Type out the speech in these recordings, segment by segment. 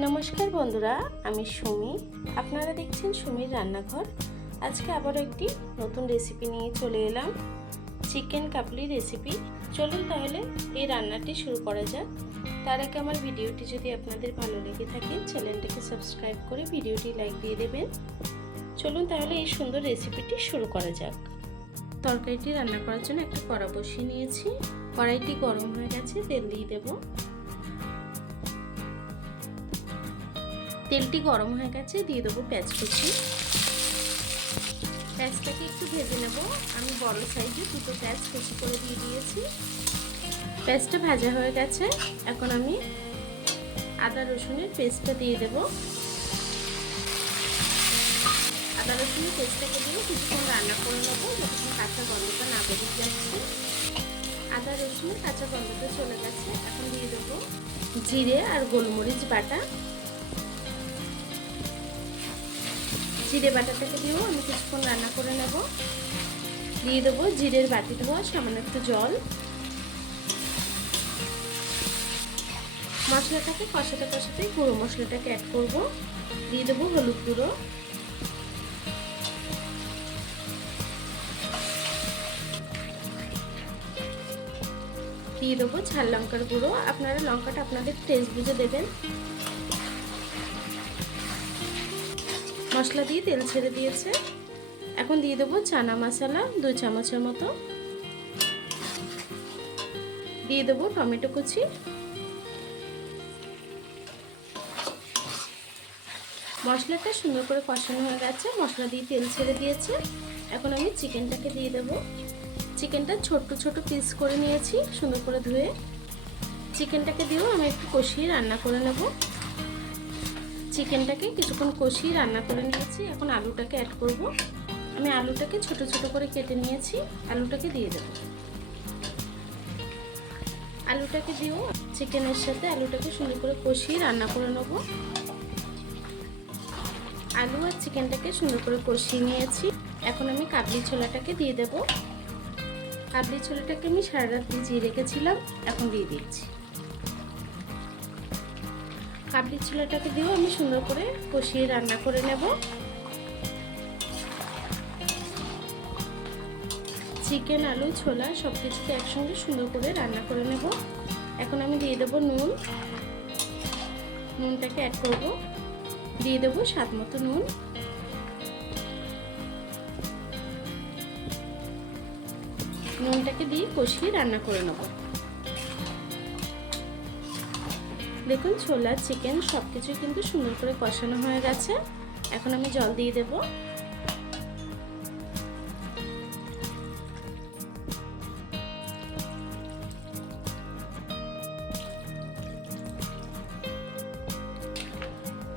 নমস্কার বন্ধুরা, আমি সুমি। আপনারা দেখছেন সুমির রান্নাঘর। আজকে আবারও একটি নতুন রেসিপি নিয়ে চলে এলাম, চিকেন কাবলি রেসিপি। চলুন তাহলে এই রান্নাটি শুরু করা যাক। তার আগে আমার ভিডিওটি যদি আপনাদের ভালো লেগে থাকে, চ্যানেলটিকে সাবস্ক্রাইব করে ভিডিওটি লাইক দিয়ে দেবেন। চলুন তাহলে এই সুন্দর রেসিপিটি শুরু করা যাক। তরকারিটি রান্না করার জন্য একটা কড়া বসিয়ে নিয়েছি। কড়াইটি গরম হয়ে গেছে, তেল দিয়ে দেবো। তেলটি গরম হয়ে গেছে, দিয়ে দেবো পেঁয়াজ কুচি। পেঁয়াজটাকে একটু ভেজে নেব। আমি বড় সাইজে দুটো পেঁয়াজ কুচি করে দিয়ে দিয়েছি। পেঁয়াজটা ভাজা হয়ে গেছে, এখন আমি আদা রসুনের পেস্টটা দিয়ে দেব। আদা রসুনের পেস্টটাকে দিয়ে কিছুক্ষণ রান্না করে নেবো, যতক্ষণ কাঁচা গন্ধটা না বেরিয়ে যাচ্ছে। আদা রসুনের কাঁচা গন্ধটা চলে গেছে, এখন দিয়ে দেবো জিরে আর গোলমরিচ বাটা। জিরে বাটাটাকে দিয়েও আমি কিছুক্ষণ রান্না করে নেব। দিয়ে দেবো জিরের বাটি ধোয়া সামান্য একটু জল। মশলাটাকে কষাতে কষাতে গুঁড়ো মশলাটাকে অ্যাড করব। দিয়ে দেবো হলুদ গুঁড়ো, দিয়ে দেবো ঝাল লঙ্কার গুঁড়ো। আপনারা লঙ্কাটা আপনাদের টেস্ট বুঝে দেবেন। মশলা দিয়ে তেল ছেড়ে দিয়েছে, এখন দিয়ে দেবো চানা মশলা 2 চামচের মতো। দিয়ে দেবো টমেটো কুচি। মশলাটা সুন্দর করে কষানো হয়ে গেছে, মশলা দিয়ে তেল ছেড়ে দিয়েছে। এখন আমি চিকেনটাকে দিয়ে দেবো। চিকেনটা ছোট ছোট পিস করে নিয়েছি, সুন্দর করে ধুয়ে। চিকেনটাকে দিয়েও আমি একটু কষিয়ে রান্না করে নেব। চিকেনটাকে কিছুক্ষণ কষিয়ে রান্না করে নিয়েছি, এখন আলুটাকে অ্যাড করব। আমি আলুটাকে ছোট ছোট করে কেটে নিয়েছি, আলুটাকে দিয়ে দেব। আলুটাকে দিয়েও চিকেনের সাথে আলুটাকে সুন্দর করে কষিয়ে রান্না করে নেব। আলু আর চিকেনটাকে সুন্দর করে কষিয়ে নিয়েছি, এখন আমি কাবলি ছোলাটাকে দিয়ে দেব। কাবলি ছোলাটাকে আমি সারা রাত ভিজিয়ে রেখেছিলাম, এখন দিয়ে দিচ্ছি। কাবলি ছোলাটাকে দিয়েও আমি সুন্দর করে কষিয়ে রান্না করে নেব। চিকেন আলু ছোলা সব কিছুকে একসঙ্গে সুন্দর করে রান্না করে নেব। এখন আমি দিয়ে দেবো নুন। নুনটাকে অ্যাড করব। দিয়ে দেবো স্বাদ মতো নুন। নুনটাকে দিয়ে কষিয়ে রান্না করে নেব। দেখুন ছোলা চিকেন সব কিছু কিন্তু সুন্দর করে কষানো হয়ে গেছে, এখন আমি জল দিয়ে দেব।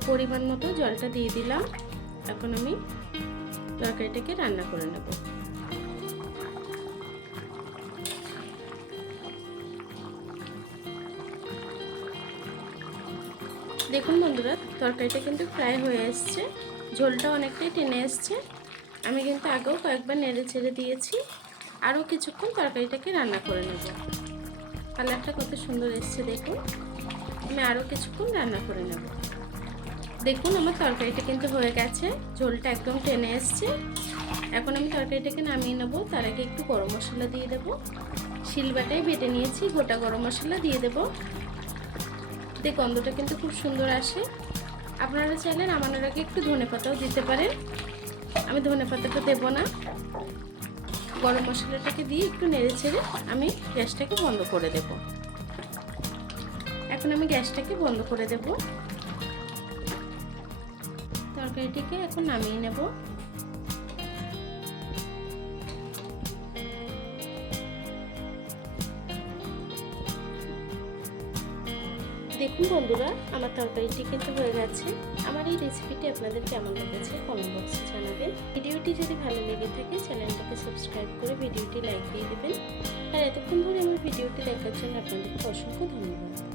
পরিমাণ মতো জলটা দিয়ে দিলাম, এখন আমি তরকারিটাকে রান্না করে নেব। দেখুন বন্ধুরা, তরকারিটা কিন্তু প্রায় হয়ে এসছে, ঝোলটা অনেকটাই টেনে এসছে। আমি কিন্তু আগেও কয়েকবার নেড়ে ছেড়ে দিয়েছি। আরও কিছুক্ষণ তরকারিটাকে রান্না করে নেব। কালারটা কত সুন্দর এসছে দেখুন। আমি আরও কিছুক্ষণ রান্না করে নেব। দেখুন আমার তরকারিটা কিন্তু হয়ে গেছে, ঝোলটা একদম টেনে এসছে। এখন আমি তরকারিটাকে নামিয়ে নেব। তার আগে একটু গরম মশলা দিয়ে দেব। শিলবাটায় বেটে নিয়েছি, গোটা গরম মশলা দিয়ে দেব। গন্ধটা কিন্তু খুব সুন্দর আসে। আপনারা চাইলে নামানোর আগে একটু ধনেপাতাও দিতে পারেন, আমি ধনেপাতাটা দেব না। গরম মশলাটাকে দিয়ে একটু নেড়ে ছেড়ে আমি গ্যাসটাকে বন্ধ করে দেব। এখন আমি গ্যাসটাকে বন্ধ করে দেব। তরকারিটিকে এখন নামিয়ে নেব। দেখুন বন্ধুরা, আমার তরকারিটি কিন্তু হয়ে গেছে। আমার এই রেসিপিটি আপনাদের কেমন লেগেছে কমেন্ট বক্সে জানাবেন। ভিডিওটি যদি ভালো লেগে থাকে চ্যানেলটাকে সাবস্ক্রাইব করে ভিডিওটি লাইক দিয়ে দেবেন। আর এতক্ষণ ধরে আমার ভিডিওটি দেখার জন্য আপনাদেরকে অসংখ্য ধন্যবাদ।